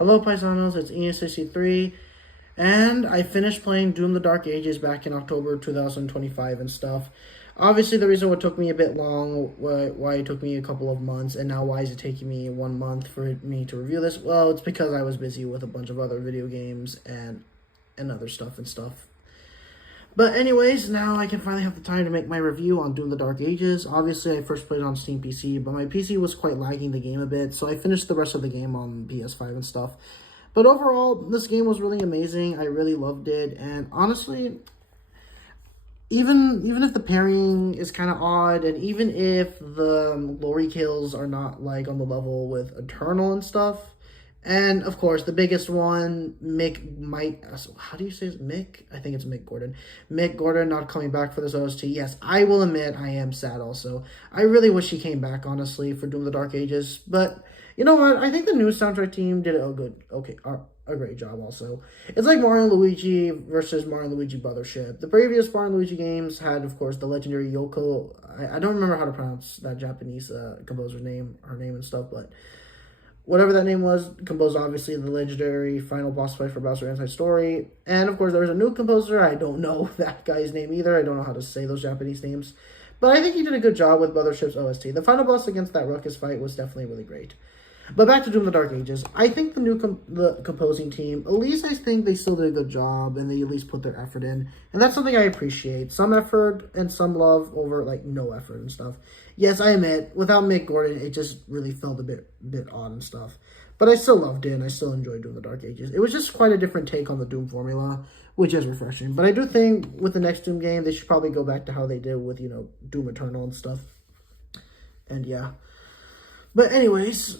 Hello Paisanos, it's Ian63, and I finished playing Doom the Dark Ages back in October 2025 and stuff. Obviously, the reason what took me a bit long, why it took me a couple of months, and now why is it taking me 1 month for me to review this? Well, it's because I was busy with a bunch of other video games and other stuff. But anyways, now I can finally have the time to make my review on Doom the Dark Ages. Obviously, I first played it on Steam PC, but my PC was quite lagging the game a bit, so I finished the rest of the game on PS5 and stuff. But overall, this game was really amazing. I really loved it, and honestly, even if the parrying is kind of odd, and even if the glory kills are not like on the level with Eternal and stuff, and of course the biggest one, how do you say it? Mick? I think it's Mick Gordon. Mick Gordon not coming back for this OST. Yes, I will admit I am sad also. I really wish he came back, honestly, for Doom the Dark Ages, but you know what? I think the new soundtrack team did a great job also. It's like Mario and Luigi versus Mario and Luigi Brothership. The previous Mario and Luigi games had, of course, the legendary Yoko. I don't remember how to pronounce that Japanese composer's name, her name and stuff, but whatever that name was, composed obviously the legendary final boss fight for Bowser Inside Story. And of course, there was a new composer. I don't know that guy's name either. I don't know how to say those Japanese names. But I think he did a good job with Brothership's OST. The final boss against that Ruckus fight was definitely really great. But back to Doom the Dark Ages. I think the new composing team, at least I think they still did a good job, and they at least put their effort in. And that's something I appreciate. Some effort and some love over, like, no effort and stuff. Yes, I admit, without Mick Gordon, it just really felt a bit odd and stuff. But I still loved it, and I still enjoyed Doom the Dark Ages. It was just quite a different take on the Doom formula, which is refreshing. But I do think with the next Doom game, they should probably go back to how they did with, Doom Eternal and stuff. And yeah. But anyways,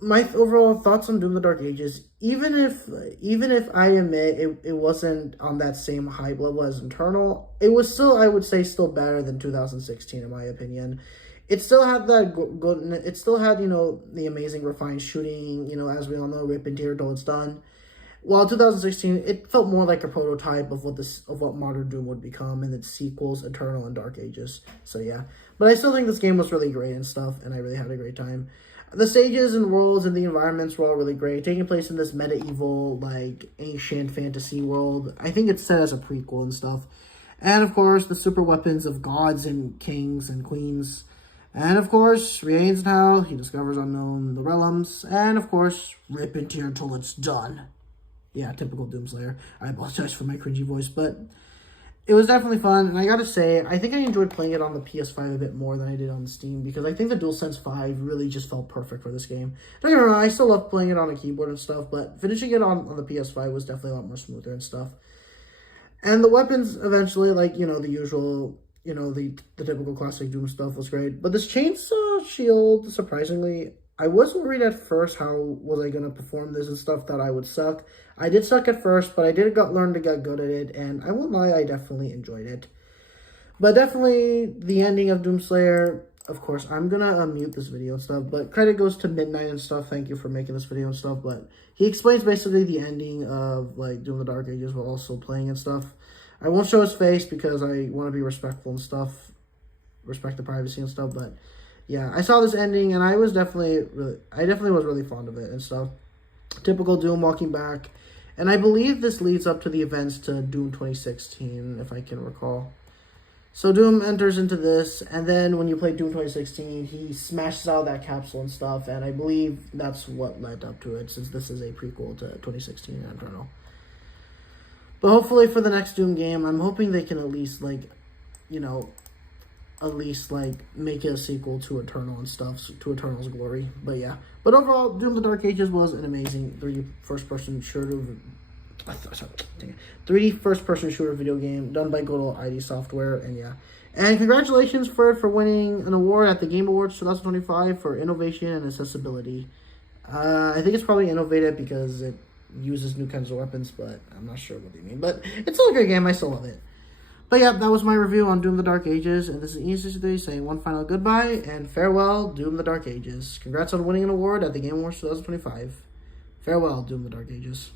my overall thoughts on Doom the Dark Ages, even if I admit it wasn't on that same hype level as Eternal, it was still, I would say, still better than 2016 in my opinion. It still had that good, it still had, the amazing refined shooting, as we all know, rip and tear till it's done. While 2016, it felt more like a prototype of what modern Doom would become in its sequels, Eternal and Dark Ages. So yeah, but I still think this game was really great and stuff, and I really had a great time. The stages and worlds and the environments were all really great, taking place in this medieval, like, ancient fantasy world. I think it's set as a prequel and stuff. And, of course, the super weapons of gods and kings and queens. And, of course, reigns in hell, he discovers unknown the realms. And, of course, rip and tear till it's done. Yeah, typical Doomslayer. I apologize for my cringy voice, but it was definitely fun, and I gotta say, I think I enjoyed playing it on the PS5 a bit more than I did on Steam, because I think the DualSense 5 really just felt perfect for this game. Don't get me wrong, I still love playing it on a keyboard and stuff, but finishing it on the PS5 was definitely a lot more smoother and stuff. And the weapons, eventually, like, the usual, the typical classic Doom stuff was great. But this chainsaw shield, surprisingly, I was worried at first how was I going to perform this and stuff, that I would suck. I did suck at first, but I did learn to get good at it, and I won't lie, I definitely enjoyed it. But definitely, the ending of Doomslayer, of course, I'm going to unmute this video and stuff, but credit goes to Midnight and stuff. Thank you for making this video and stuff, but he explains basically the ending of, like, Doom the Dark Ages while also playing and stuff. I won't show his face because I want to be respectful and stuff, respect the privacy and stuff, but yeah, I saw this ending, and I definitely was really fond of it and stuff. Typical Doom walking back, and I believe this leads up to the events to Doom 2016, if I can recall. So Doom enters into this, and then when you play Doom 2016, he smashes out that capsule and stuff, and I believe that's what led up to it, since this is a prequel to 2016 and Eternal. But hopefully for the next Doom game, I'm hoping they can at least, like, make it a sequel to Eternal and stuff, to Eternal's glory. But yeah. But overall, Doom the Dark Ages was an amazing 3D first-person shooter video game done by good old ID Software, and yeah. And congratulations for winning an award at the Game Awards 2025 for innovation and accessibility. I think it's probably innovative because it uses new kinds of weapons, but I'm not sure what they mean. But it's still a great game. I still love it. But yeah, that was my review on Doom the Dark Ages, and this is Ian63 saying one final goodbye and farewell, Doom the Dark Ages. Congrats on winning an award at the Game Awards 2025. Farewell, Doom the Dark Ages.